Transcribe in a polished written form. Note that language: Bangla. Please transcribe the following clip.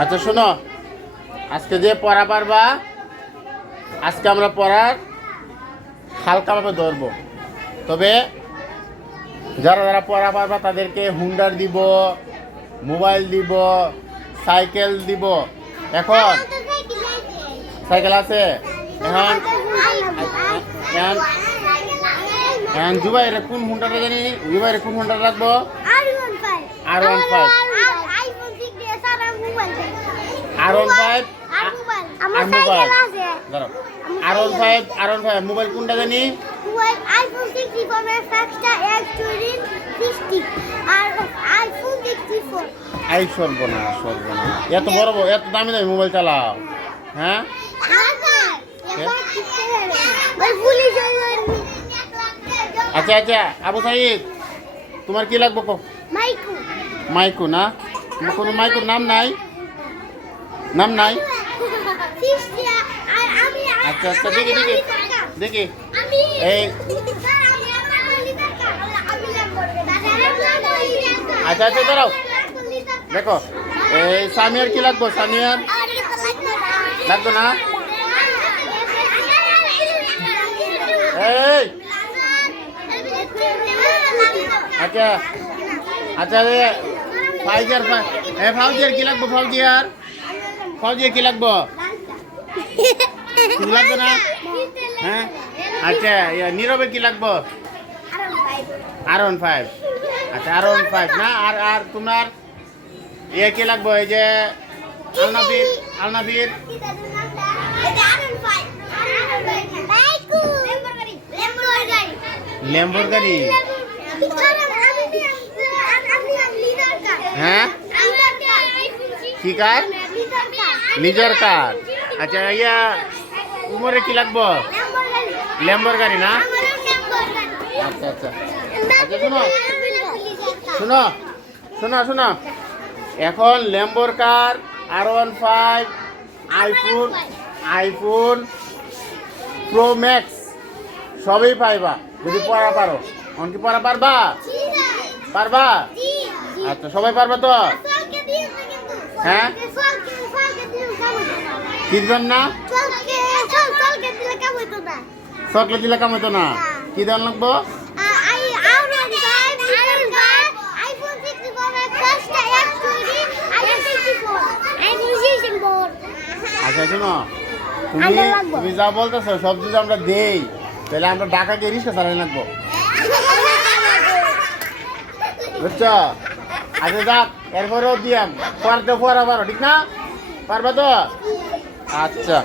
আচ্ছা শোনো, আজকে যে পড়া পারবা, আজকে আমরা পড়ার হালকাভাবে ধরবো। তবে যারা যারা পড়া পারবা তাদেরকে হুন্ডার দিব, মোবাইল দিব, সাইকেল দিব। এখন সাইকেল আছে, এখন এখন এখন জুবাইরে কোন হুন্ডাটা জানি, জুবাইরে কোন হুন্ডাটা রাখবো? R15 R15 R15 মোবাইল কোনটা জানি? আই সর্বনাশ সর্বনাশ, এত বড় এত দামি দামি মোবাইল চালাও, হ্যাঁ? আচ্ছা আচ্ছা আবু সাইদ, তোমার কি লাগবে? মাইকু না? তোমার কোনো মাইকুর নাম নাই? নাম নাই? আচ্ছা আচ্ছা দেখি দেখি দেখি এই আচ্ছা আচ্ছা দাঁড়াও, দেখো এই সামিয়ার কি লাগবে? সামিয়ার লাগবে না? এই আচ্ছা আচ্ছা ফাউজিয়ার ফাউজিয়ার কি লাগবে? ফাউজিয়ার ফাউজিয়ার কি লাগবে? কি লাগবে না? হ্যাঁ আচ্ছা নীরবের কি লাগবে? R15 আচ্ছা R15 না? আর আর তোমার কি লাগবে? এই যে আলনাফির আলনাফির ল্যাম্বরগাড়ি, হ্যাঁ কি কার? নিজের কার। আচ্ছা ইয়া উমরে কি লাগবো? ল্যাম্বরগাড়ি না? আচ্ছা আচ্ছা আচ্ছা শোনো শোনো শোনো শোনো, এখন ল্যাম্বর কার, R15, আইফোন প্রো ম্যাক্স সবই পাইবা যদি পড়া পারো। কি পড়া পারবা? পারবা? আচ্ছা সবাই পারবা তো? হ্যাঁ কিনবেন না? চকলেট দিলে কাম হইতো না? কি দেওয়ার লাগবো? আচ্ছা শোনো, তুমি যা বলতেছো সব যদি আমরা দেই তাহলে আমরা ঢাকা গিয়ে রিক্সা চালাই লাগবো, বুঝছো? আচ্ছা যাক, এরপরেও দিয়াম পড়তে পড়া পারো, ঠিক না? পারবা তো? আচ্ছা।